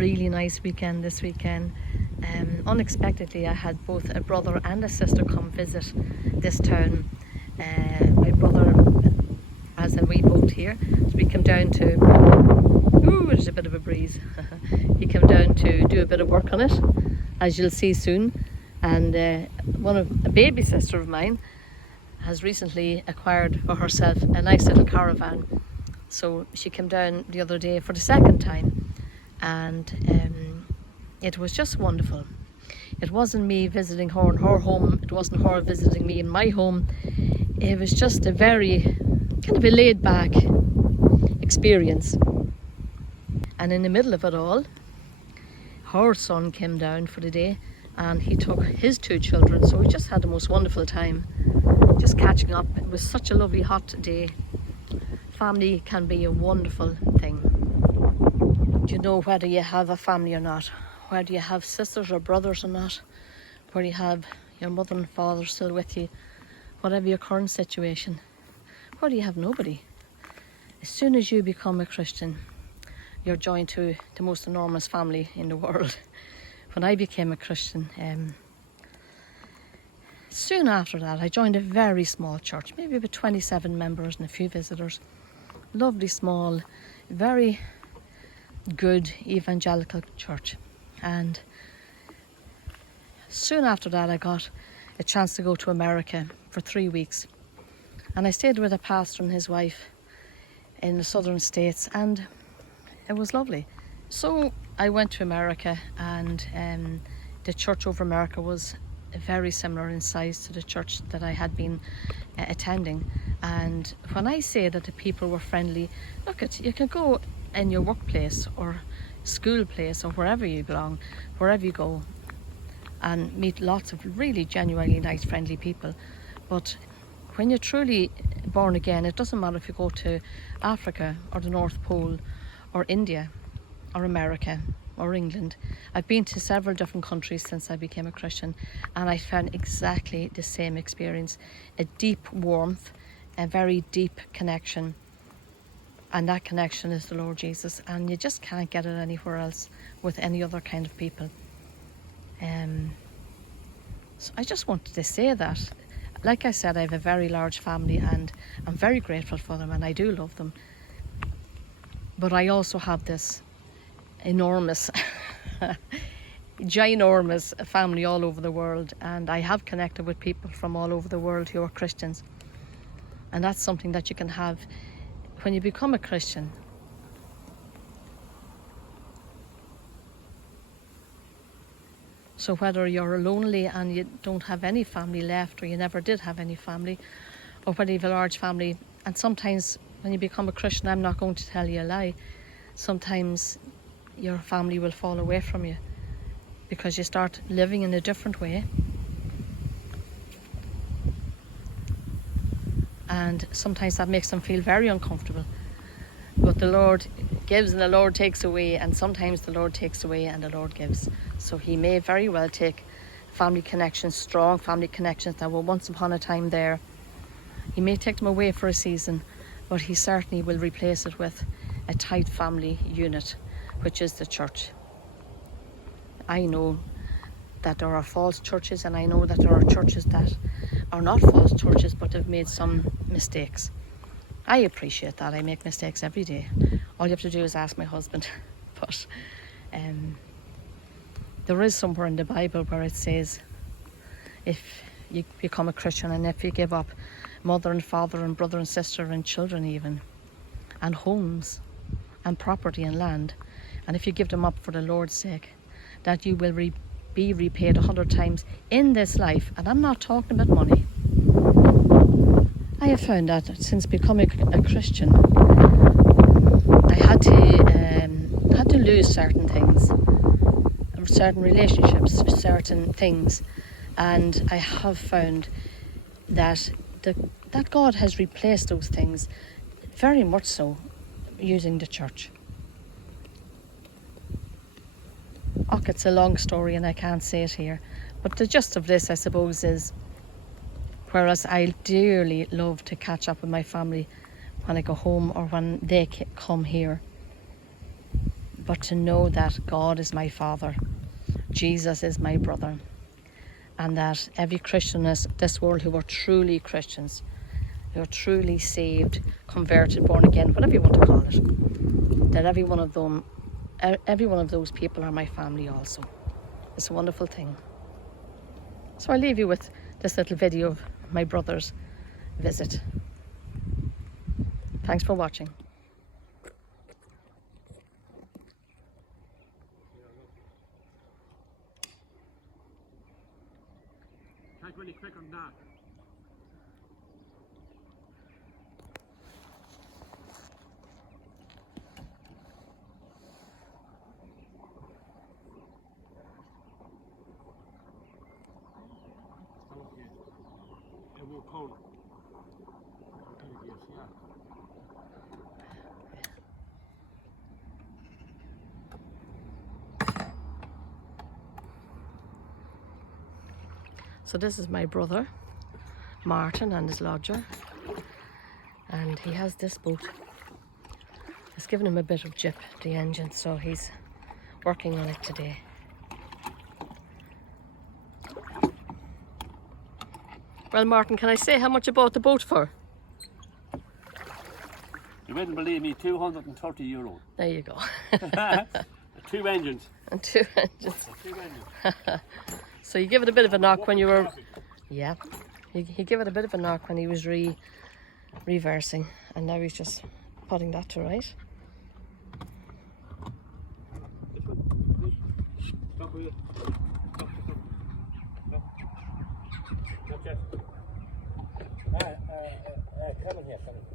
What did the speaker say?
really nice weekend this weekend. Unexpectedly, I had both a brother and a sister come visit this town. My brother has a wee boat here, so we came down to, there's a bit of a breeze. He came down to do a bit of work on it, as you'll see soon. And a baby sister of mine has recently acquired for herself a nice little caravan. So she came down the other day for the second time, and it was just wonderful. It wasn't me visiting her in her home, it wasn't her visiting me in my home. It was just a very kind of a laid back experience. And in the middle of it all, her son came down for the day and he took his two children, so we just had the most wonderful time just catching up. It was such a lovely hot day. Family can be a wonderful thing. You know, whether you have a family or not, whether you have sisters or brothers or not, whether you have your mother and father still with you, whatever your current situation, whether you have nobody, as soon as you become a Christian, you're joined to the most enormous family in the world. When I became a Christian, soon after that I joined a very small church, maybe about 27 members and a few visitors. Lovely, small, very good evangelical church. And soon after that I got a chance to go to America for 3 weeks. And I stayed with a pastor and his wife in the southern states, and it was lovely. So I went to America, and the church over America was very similar in size to the church that I had been attending. And when I say that the people were friendly, look, you can go in your workplace or school place or wherever you belong, wherever you go, and meet lots of really genuinely nice, friendly people. But when you're truly born again, it doesn't matter if you go to Africa or the North Pole or India or America or England. I've been to several different countries since I became a Christian, and I found exactly the same experience. A deep warmth, a very deep connection, and that connection is the Lord Jesus, and you just can't get it anywhere else with any other kind of people. So I just wanted to say that. Like I said, I have a very large family and I'm very grateful for them, and I do love them. But I also have this enormous, ginormous family all over the world, and I have connected with people from all over the world who are Christians. And that's something that you can have when you become a Christian. So whether you're lonely and you don't have any family left, or you never did have any family, or whether you have a large family, and sometimes when you become a Christian, I'm not going to tell you a lie, sometimes your family will fall away from you because you start living in a different way. And sometimes that makes them feel very uncomfortable. But the Lord gives and the Lord takes away, and sometimes the Lord takes away and the Lord gives. So he may very well take family connections, strong family connections that were once upon a time there. He may take them away for a season, but he certainly will replace it with a tight family unit, which is the church. I know that there are false churches, and I know that there are churches that are not false churches, but have made some mistakes. I appreciate that. I make mistakes every day. All you have to do is ask my husband. But there is somewhere in the Bible where it says, if you become a Christian and if you give up mother and father and brother and sister and children even, and homes and property and land, and if you give them up for the Lord's sake, that you will be repaid 100 times in this life. And I'm not talking about money. I have found that since becoming a Christian, I had to lose certain things, certain relationships, certain things, and I have found that that God has replaced those things very much so using the church. It's a long story and I can't say it here, but the gist of this, I suppose, is whereas I dearly love to catch up with my family when I go home or when they come here, but to know that God is my Father, Jesus is my brother, and that every Christian in this world who are truly Christians, who are truly saved, converted, born again, whatever you want to call it, that every one of those people are my family also. It's a wonderful thing. So I leave you with this little video of my brother's visit. Thanks for watching. Can't really quick on that. It will cold. Yeah. So this is my brother, Martin, and his lodger. And he has this boat. It's given him a bit of jip, the engine, so he's working on it today. Well, Martin, can I say how much you bought the boat for? You wouldn't believe me, €230. There you go. 2 engines. And 2 engines. 2 engines. So you give it a bit of a knock when you were... Yeah. He gave it a bit of a knock when he was reversing. And now he's just putting that to right. Stop with it. Stop. Not yet. Come in here, come in.